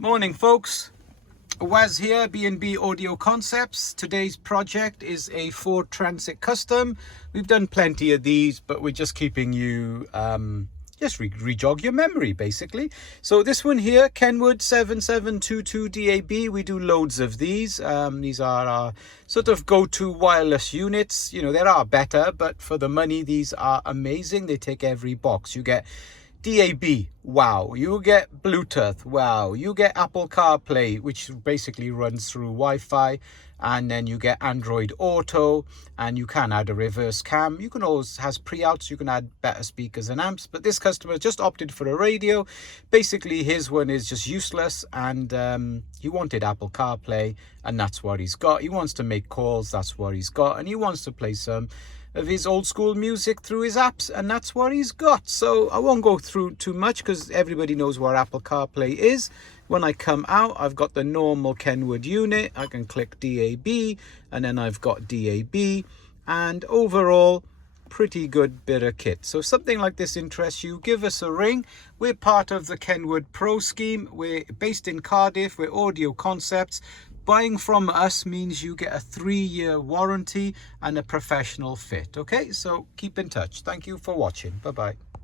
Morning folks, Waz here, B&B Audio Concepts. Today's project is a Ford Transit Custom. We've done plenty of these, but we're just keeping you, just re-jog your memory basically. So this one here, KENWOOD 7722DAB, we do loads of these. These are our sort of go-to wireless units. You know, there are better, but for the money, these are amazing. They tick every box. You get DAB, wow. You get Bluetooth, wow. You get Apple CarPlay, which basically runs through Wi-Fi, and then you get Android Auto, and you can add a reverse cam. You can always has pre-outs, you can add better speakers and amps, but this customer just opted for a radio. Basically his one is just useless, and he wanted Apple CarPlay, and that's what he's got. He wants to make calls, that's what he's got, and he wants to play some of his old school music through his apps, and that's what he's got. So I won't go through too much because everybody knows what Apple CarPlay is. When I come out, I've got the normal KENWOOD unit. I can click DAB, and then I've got DAB, and overall pretty good bit of kit. So if something like this interests you, give us a ring. We're part of the KENWOOD Pro scheme. We're based in Cardiff. We're Audio Concepts. Buying from us means you get a 3-year warranty and a professional fit. Okay, so keep in touch. Thank you for watching. Bye-bye.